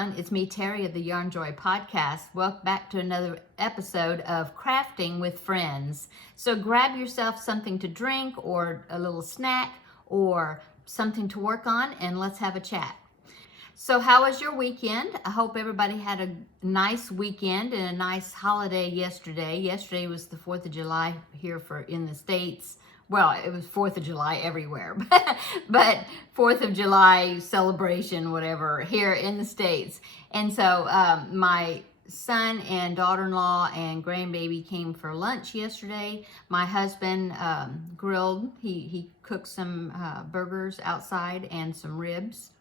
everyone. It's me, Terri of the Yarn Joy podcast. Welcome back to another episode of Crafting with Friends. So grab yourself something to drink or a little snack or something to work on, and let's have a chat. So how was your weekend? I hope everybody had a nice weekend and a nice holiday yesterday. Yesterday was the 4th of July here in the States. Well, it was 4th of July everywhere, but 4th of July celebration, whatever, here in the States. And so my son and daughter-in-law and grandbaby came for lunch yesterday. My husband grilled. He cooked some burgers outside and some ribs.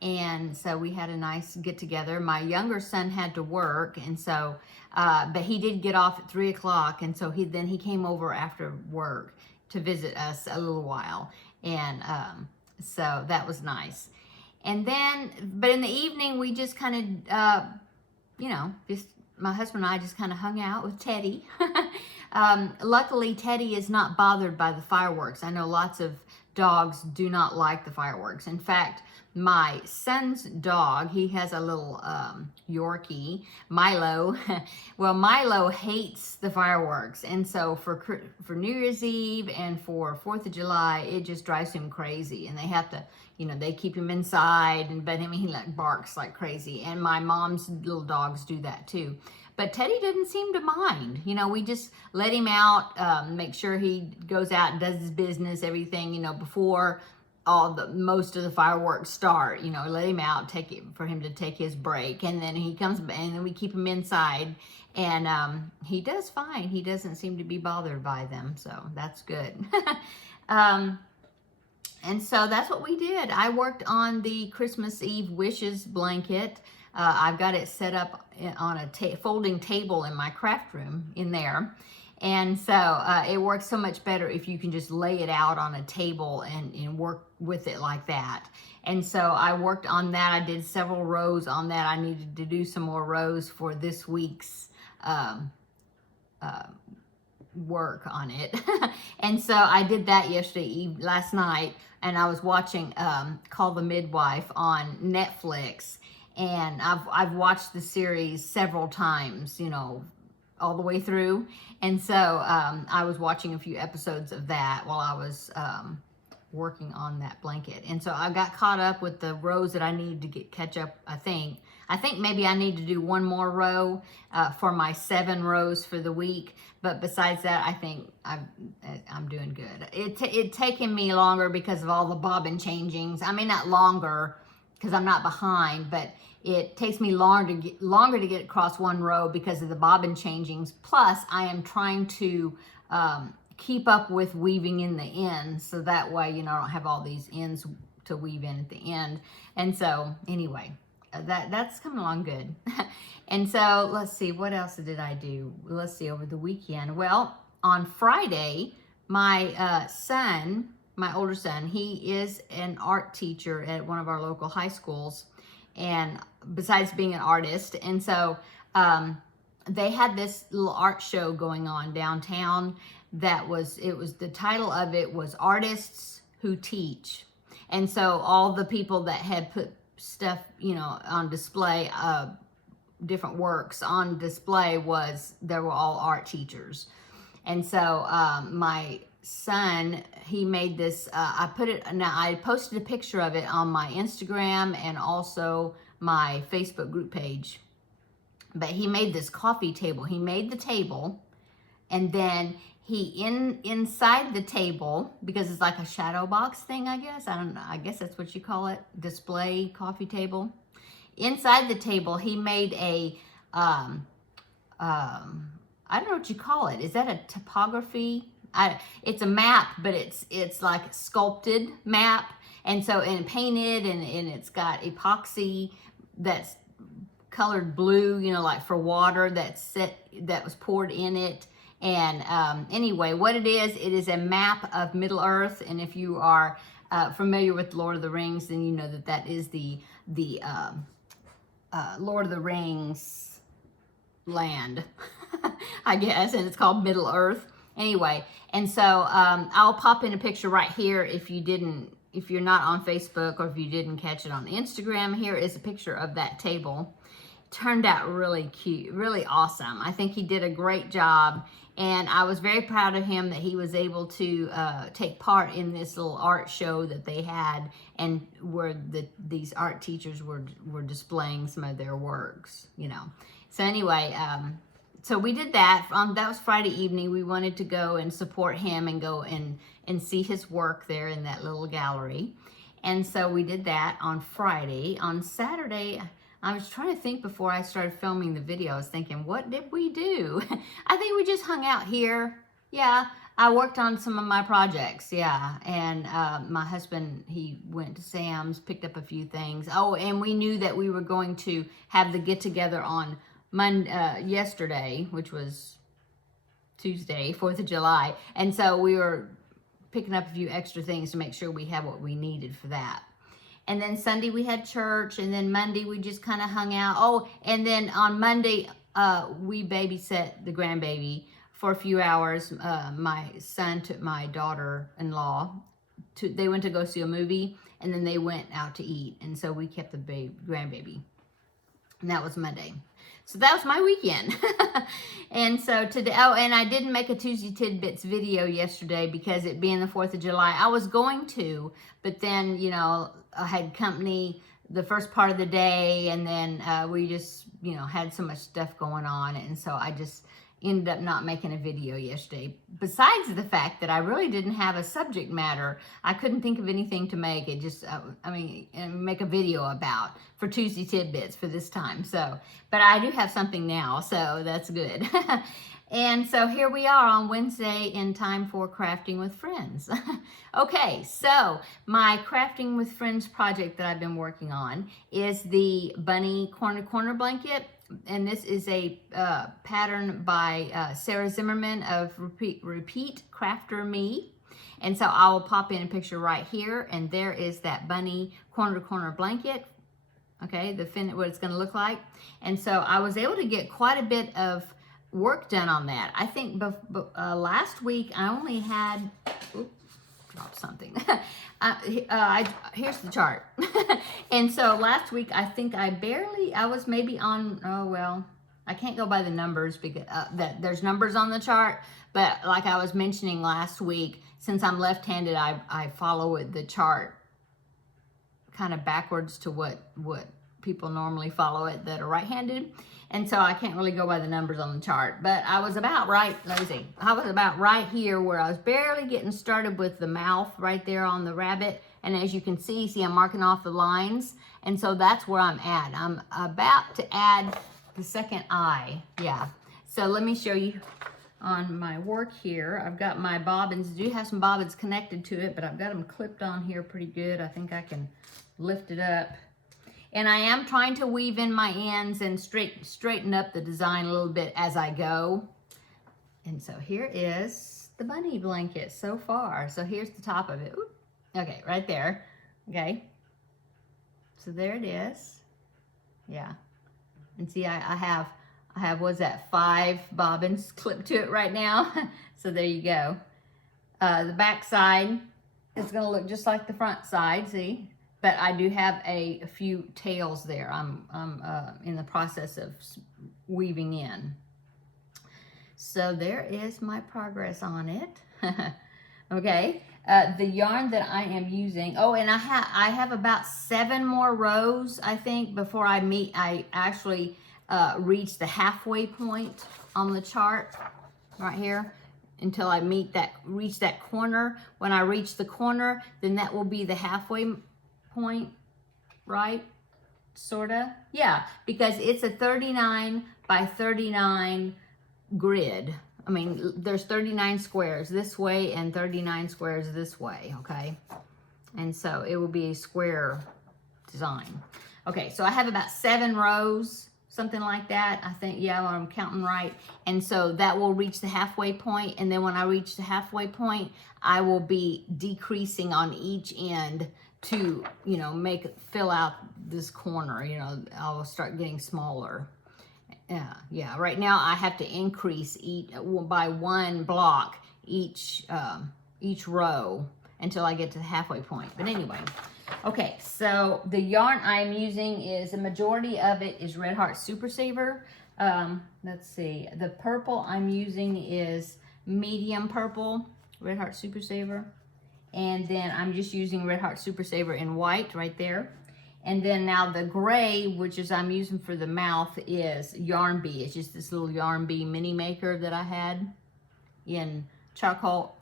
And so we had a nice get together. My younger son had to work, and so, but he did get off at 3 o'clock, and so he came over after work to visit us a little while, and so that was nice. And then, but in the evening, we just kind of, just my husband and I just kind of hung out with Teddy. Luckily, Teddy is not bothered by the fireworks. I know lots of dogs do not like the fireworks. In fact, my son's dog, he has a little Yorkie, Milo. Well, Milo hates the fireworks, and so for New Year's Eve and for 4th of July, it just drives him crazy. And they have to, they keep him inside, but he like barks like crazy. And my mom's little dogs do that too. But Teddy didn't seem to mind. We just let him out, make sure he goes out and does his business, everything, before most of the fireworks start. Let him out, for him to take his break, and then he comes, and then we keep him inside, and he does fine. He doesn't seem to be bothered by them, so that's good. And so that's what we did. I worked on the Christmas Eve wishes blanket. I've got it set up on a folding table in my craft room in there. And so it works so much better if you can just lay it out on a table and work with it like that. And so I worked on that. I did several rows on that. I needed to do some more rows for this week's work on it. And so I did that last night, and I was watching Call the Midwife on Netflix. And I've watched the series several times, all the way through. And so I was watching a few episodes of that while I was working on that blanket. And so I got caught up with the rows that I needed to catch up, I think. I think maybe I need to do one more row for my 7 rows for the week. But besides that, I think I'm doing good. It taken me longer because of all the bobbin changings. I mean, not longer, because I'm not behind, but it takes me longer to get across one row because of the bobbin changings. Plus, I am trying to keep up with weaving in the ends, so that way, I don't have all these ends to weave in at the end. And so, anyway, that's coming along good. And so, let's see, what else did I do? Let's see, over the weekend. Well, on Friday, my son, my older son, he is an art teacher at one of our local high schools, and besides being an artist, and so they had this little art show going on downtown. The title of it was Artists Who Teach. And so all the people that had put stuff, on display, different works on display, they were all art teachers. And so my son, he made this, I posted a picture of it on my Instagram and also my Facebook group page. But he made this coffee table. He made the table, and then inside the table, because it's like a shadow box thing, I guess. I don't know. I guess that's what you call it. Display coffee table. Inside the table, he made a, I don't know what you call it. Is that a topography? It's a map, but it's like a sculpted map, and painted, and it's got epoxy that's colored blue, like for water that was poured in it. And anyway, what it is a map of Middle Earth. And if you are familiar with Lord of the Rings, then you know that is the Lord of the Rings land, I guess, and it's called Middle Earth. Anyway, and so I'll pop in a picture right here if you didn't if you're not on Facebook or if you didn't catch it on Instagram, here is a picture of that table. Turned out really cute, really awesome. I think he did a great job, and I was very proud of him that he was able to take part in this little art show that they had, and where these art teachers were displaying some of their works, you know. So anyway, so we did that. That was Friday evening. We wanted to go and support him and go and see his work there in that little gallery. And so we did that on Friday. On Saturday, I was trying to think before I started filming the video. I was thinking, what did we do? I think we just hung out here. Yeah, I worked on some of my projects. Yeah, and my husband, he went to Sam's, picked up a few things. Oh, and we knew that we were going to have the get-together on yesterday, which was Tuesday, 4th of July. And so we were picking up a few extra things to make sure we had what we needed for that. And then Sunday we had church, and then Monday we just kind of hung out. Oh, and then on Monday we babysat the grandbaby for a few hours. My son took my daughter-in-law. They went to go see a movie, and then they went out to eat. And so we kept the grandbaby. And that was Monday. So that was my weekend. And so today, oh, and I didn't make a Tuesday Tidbits video yesterday because it being the 4th of July. I was going to, but then, you know, I had company the first part of the day, and then we just, you know, had so much stuff going on. And so I just ended up not making a video yesterday. Besides the fact that I really didn't have a subject matter, I couldn't think of anything to make it just, make a video about for Tuesday Tidbits for this time. So, but I do have something now, so that's good. And so here we are on Wednesday in time for Crafting with Friends. Okay, so my Crafting with Friends project that I've been working on is the bunny corner blanket. And this is a pattern by Sarah Zimmerman of Repeat Crafter Me. And so I will pop in a picture right here, and there is that bunny corner blanket. Okay, what it's going to look like. And so I was able to get quite a bit of work done on that. I think last week I only had, dropped something. Here's the chart. And so last week I think I was maybe on, oh well, I can't go by the numbers because that there's numbers on the chart, but like I was mentioning last week, since I'm left-handed, I follow the chart kind of backwards to what people normally follow it that are right-handed. And so I can't really go by the numbers on the chart, but I was about right, let me see. I was about right here where I was barely getting started with the mouth right there on the rabbit. And as you can see, I'm marking off the lines. And so that's where I'm at. I'm about to add the second eye. Yeah. So let me show you on my work here. I've got my bobbins. I do have some bobbins connected to it, but I've got them clipped on here pretty good. I think I can lift it up. And I am trying to weave in my ends and straighten up the design a little bit as I go. And so here is the bunny blanket so far. So here's the top of it. Ooh. Okay, right there. Okay. So there it is. Yeah. And see, I have, what's that, 5 bobbins clipped to it right now. So there you go. The back side is going to look just like the front side, see? But I do have a few tails there. I'm in the process of weaving in. So there is my progress on it. Okay, the yarn that I am using. Oh, and I have about 7 more rows, I think, before I actually reach the halfway point on the chart right here. Until I reach that corner. When I reach the corner, then that will be the halfway point, right? Sorta. Yeah, because it's a 39 by 39 grid. I mean, there's 39 squares this way and 39 squares this way, okay? And so it will be a square design. Okay, so I have about 7 rows, something like that. I think, yeah, I'm counting right. And so that will reach the halfway point. And then when I reach the halfway point, I will be decreasing on each end to, you know, fill out this corner. You know, I'll start getting smaller. Yeah. Right now I have to increase by 1 block each row, until I get to the halfway point. But anyway, okay, so the yarn I'm using is, a majority of it is Red Heart Super Saver. Let's see, the purple I'm using is medium purple, Red Heart Super Saver. And then I'm just using Red Heart Super Saver in white right there. And then now the gray, which is I'm using for the mouth, is Yarn Bee. It's just this little Yarn Bee mini maker that I had in charcoal.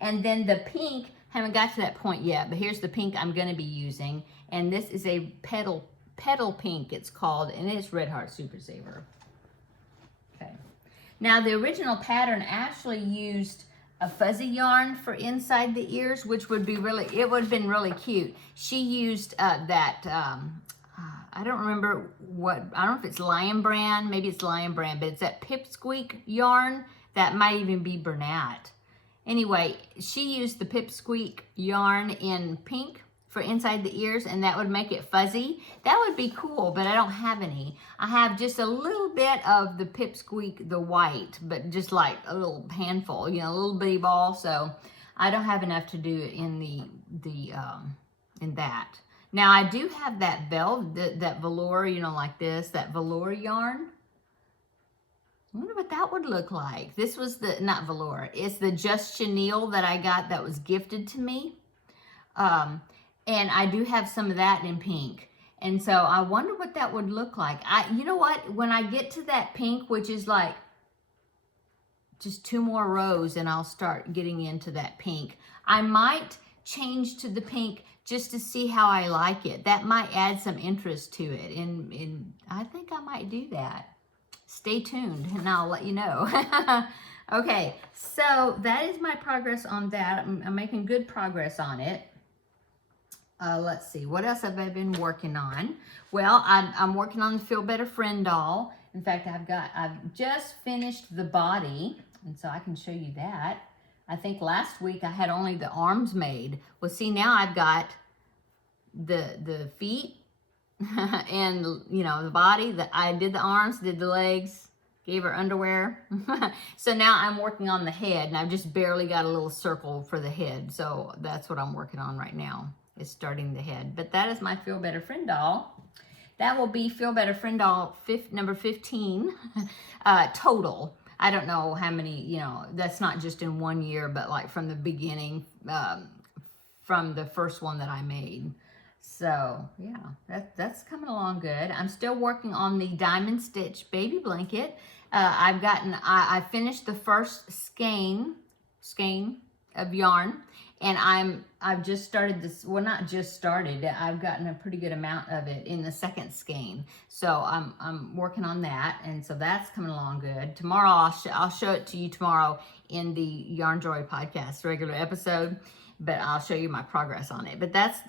And then the pink, haven't got to that point yet, but here's the pink I'm gonna be using. And this is a petal pink, it's called, and it's Red Heart Super Saver. Okay. Now the original pattern actually used a fuzzy yarn for inside the ears, which would be really, it would have been really cute. She used I don't remember what, I don't know if it's Lion Brand, maybe it's Lion Brand, but it's that Pipsqueak yarn. That might even be Bernat. Anyway, she used the Pipsqueak yarn in pink for inside the ears, and that would make it fuzzy. That would be cool, but I don't have any. I have just a little bit of the Pipsqueak, the white, but just like a little handful, you know, a little bitty ball. So I don't have enough to do in in that. Now I do have that that velour, you know, like this, that velour yarn. I wonder what that would look like. This was the, not velour, it's the Just Chenille that I got that was gifted to me. And I do have some of that in pink. And so I wonder what that would look like. You know what, when I get to that pink, which is like just 2 more rows and I'll start getting into that pink, I might change to the pink just to see how I like it. That might add some interest to it. And I think I might do that. Stay tuned and I'll let you know. Okay, so that is my progress on that. I'm making good progress on it. Let's see, what else have I been working on? Well, I'm working on the Feel Better Friend doll. In fact, I've just finished the body, and so I can show you that. I think last week I had only the arms made. Well, see, now I've got the feet and, you know, the body. I did the arms, did the legs, gave her underwear. So now I'm working on the head, and I've just barely got a little circle for the head. So that's what I'm working on right now, is starting the head. But that is my Feel Better Friend doll. That will be Feel Better Friend doll number 15 total. I don't know how many, you know, that's not just in 1 year, but like from the beginning, from the first one that I made. So yeah, that's coming along good. I'm still working on the Diamond Stitch baby blanket. I finished the first skein of yarn, and I've just started this, well, not just started, I've gotten a pretty good amount of it in the second skein. So I'm working on that, and so that's coming along good. Tomorrow I'll show it to you tomorrow in the Yarn Joy podcast regular episode, but I'll show you my progress on it. But that's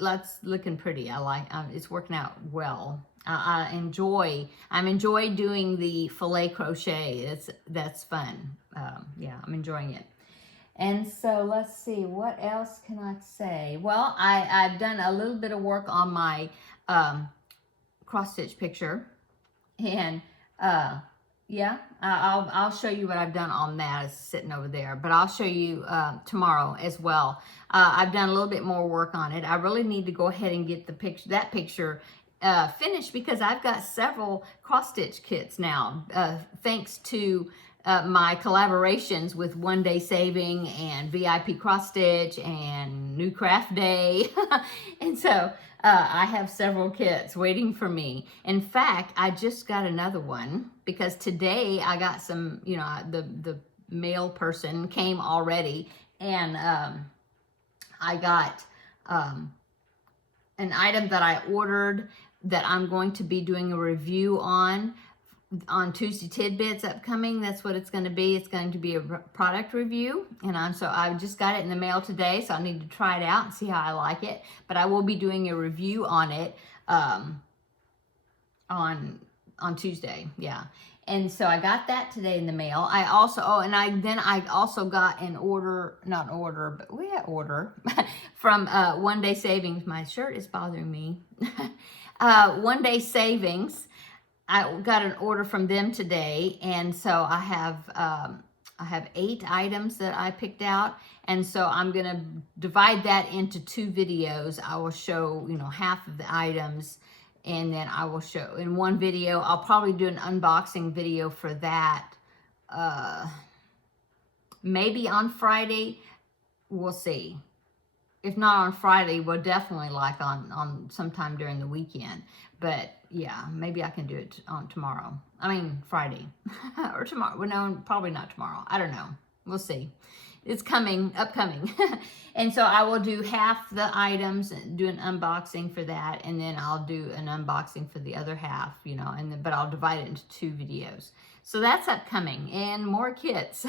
looking pretty. I like it's working out well. I'm enjoy doing the filet crochet. That's fun. Yeah, I'm enjoying it. And so let's see, what else can I say? Well, I've done a little bit of work on my cross stitch picture, and yeah, I'll show you what I've done on that. It's sitting over there, but I'll show you tomorrow as well. I've done a little bit more work on it. I really need to go ahead and get that picture finished, because I've got several cross stitch kits now, thanks to my collaborations with One Day Saving and VIP Cross Stitch and New Craft Day. And so I have several kits waiting for me. In fact, I just got another one, because today I got some, you know, the mail person came already, and I got an item that I ordered that I'm going to be doing a review on Tuesday Tidbits upcoming. That's what it's going to be. It's going to be a product review, and so I just got it in the mail today, so I need to try it out and see how I like it. But I will be doing a review on it on Tuesday. Yeah. And so I got that today in the mail. I also I also got an order, not order, but we had order from One Day Savings. My shirt is bothering me. One Day Savings. I got an order from them today, and so I have I have 8 items that I picked out. And so I'm going to divide that into 2 videos. I will show, half of the items, and then I will show in one video. I'll probably do an unboxing video for that. Maybe on Friday. We'll see. If not on Friday, we'll definitely like on sometime during the weekend. But yeah, maybe I can do it on tomorrow. I mean, Friday or tomorrow. Well, no, probably not tomorrow. I don't know. We'll see. It's upcoming. And so I will do half the items and do an unboxing for that. And then I'll do an unboxing for the other half, but I'll divide it into 2 videos. So that's upcoming, and more kits.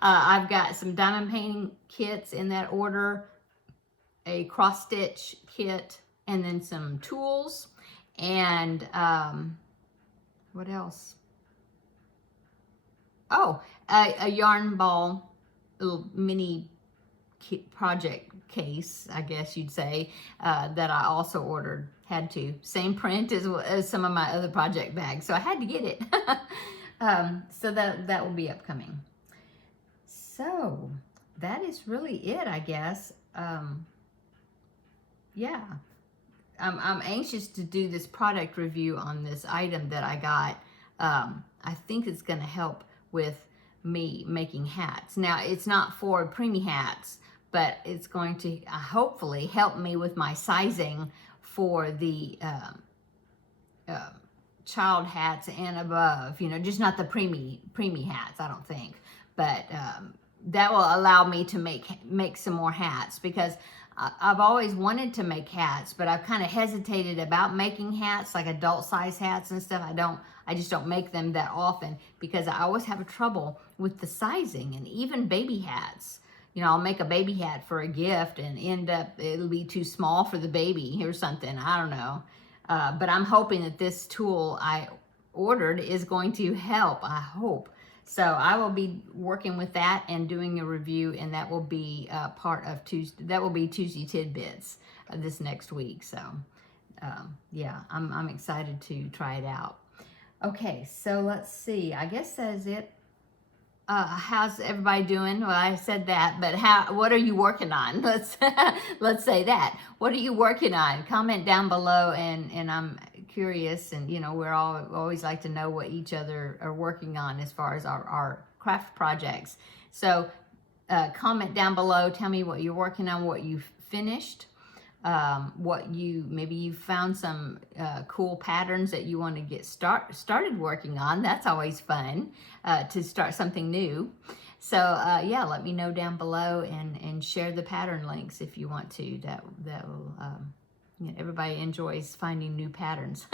I've got some diamond painting kits in that order, a cross stitch kit, and then some tools, and what else? Oh, a yarn ball, little mini project case, I guess you'd say, that I also ordered. Had to. Same print as some of my other project bags, so I had to get it. So that will be upcoming. So that is really it, I guess. Yeah, I'm anxious to do this product review on this item that I got. I think it's going to help with me making hats. Now, it's not for preemie hats, but it's going to hopefully help me with my sizing for the child hats and above, just not the preemie hats, I don't think, but that will allow me to make some more hats, because I've always wanted to make hats, but I've kind of hesitated about making hats, like adult size hats and stuff. I just don't make them that often, because I always have trouble with the sizing, and even baby hats. I'll make a baby hat for a gift and it'll be too small for the baby or something. I don't know. But I'm hoping that this tool I ordered is going to help, I hope. So I will be working with that and doing a review, and that will be part of Tuesday. That will be Tuesday Tidbits this next week. So yeah, I'm excited to try it out. Okay, so let's see. I guess that is it. How's everybody doing? Well, I said that, but what are you working on? Let's say that. What are you working on? Comment down below, and I'm curious, and we're always like to know what each other are working on as far as our craft projects. So comment down below, tell me what you're working on, what you've finished, maybe you found some cool patterns that you want to get started working on. That's always fun to start something new. So yeah, let me know down below, and share the pattern links if you want to. That will everybody enjoys finding new patterns.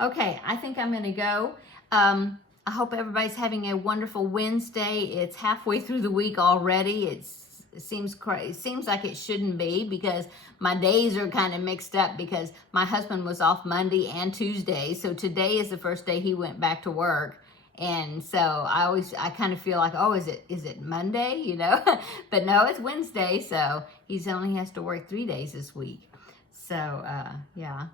Okay, I think I'm gonna go. I hope everybody's having a wonderful Wednesday. It's halfway through the week already. It seems like it shouldn't be, because my days are kind of mixed up, because my husband was off Monday and Tuesday, so today is the first day he went back to work. And so I kind of feel like, oh, is it Monday, but no, it's Wednesday, so he only has to work 3 days this week. So yeah.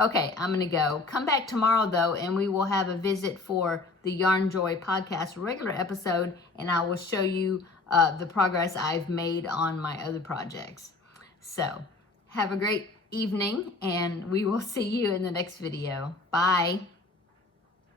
Okay, I'm gonna go. Come back tomorrow though, and we will have a visit for the Yarn Joy podcast regular episode, and I will show you the progress I've made on my other projects. So have a great evening, and we will see you in the next video. Bye.